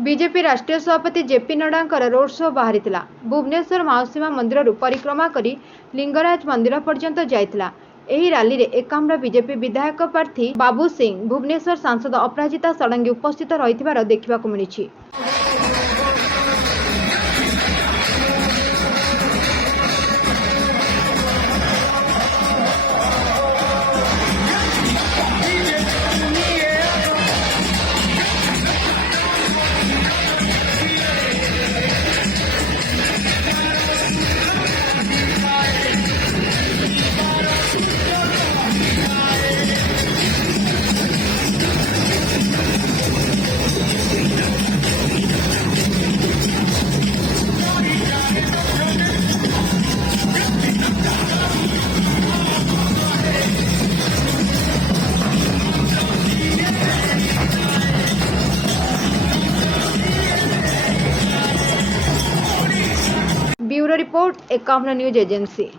BJP राष्ट्रीय सभापति JP Nadda road show बाहरी भुवनेश्वर माउसीमा मंदिर परिक्रमा करी लिंगराज मंदिर पर्यंत जाइथिला। एही रैली रे एकाम्र बीजेपी विधायक प्रार्थी बाबू सिंह, भुवनेश्वर सांसद अपराजिता षडंगी उपस्थित रहिथिबार देखिबाकु मिलिछि। Bureau report, Ekamra news agency.